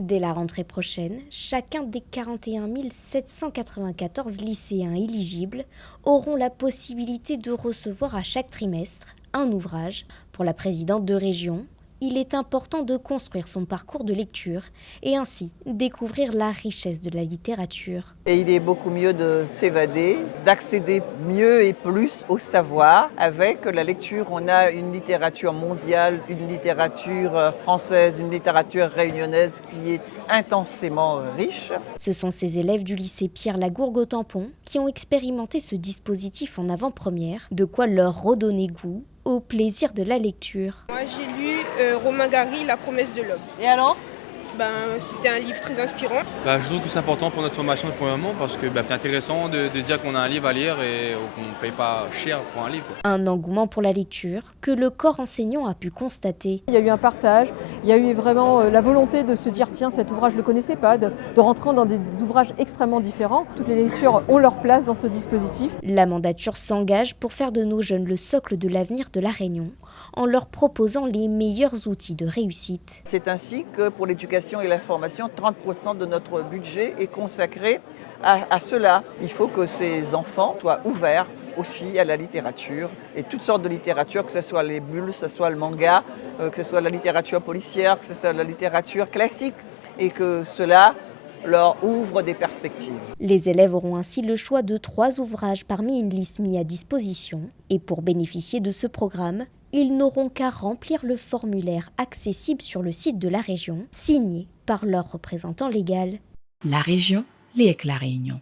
Dès la rentrée prochaine, chacun des 41 794 lycéens éligibles auront la possibilité de recevoir à chaque trimestre un ouvrage. Pour la présidente de région, il est important de construire son parcours de lecture et ainsi découvrir la richesse de la littérature. Et il est beaucoup mieux de s'évader, d'accéder mieux et plus au savoir. Avec la lecture, on a une littérature mondiale, une littérature française, une littérature réunionnaise qui est intensément riche. Ce sont ces élèves du lycée Pierre-Lagourgue au Tampon qui ont expérimenté ce dispositif en avant-première, de quoi leur redonner goût au plaisir de la lecture. Moi j'ai lu Romain Gary, La promesse de l'homme. Et alors ? C'était un livre très inspirant. Je trouve que c'est important pour notre formation premièrement parce que c'est intéressant de dire qu'on a un livre à lire et qu'on ne paye pas cher pour un livre. Un engouement pour la lecture que le corps enseignant a pu constater. Il y a eu un partage, il y a eu vraiment la volonté de se dire tiens cet ouvrage je ne le connaissais pas, de rentrer dans des ouvrages extrêmement différents. Toutes les lectures ont leur place dans ce dispositif. La mandature s'engage pour faire de nos jeunes le socle de l'avenir de La Réunion en leur proposant les meilleurs outils de réussite. C'est ainsi que pour l'éducation et la formation, 30% de notre budget est consacré à cela. Il faut que ces enfants soient ouverts aussi à la littérature et toutes sortes de littérature, que ce soit les bulles, que ce soit le manga, que ce soit la littérature policière, que ce soit la littérature classique et que cela leur ouvre des perspectives. Les élèves auront ainsi le choix de 3 ouvrages parmi une liste mise à disposition et pour bénéficier de ce programme, ils n'auront qu'à remplir le formulaire accessible sur le site de la région, signé par leur représentant légal. La région, l'IEC La Réunion.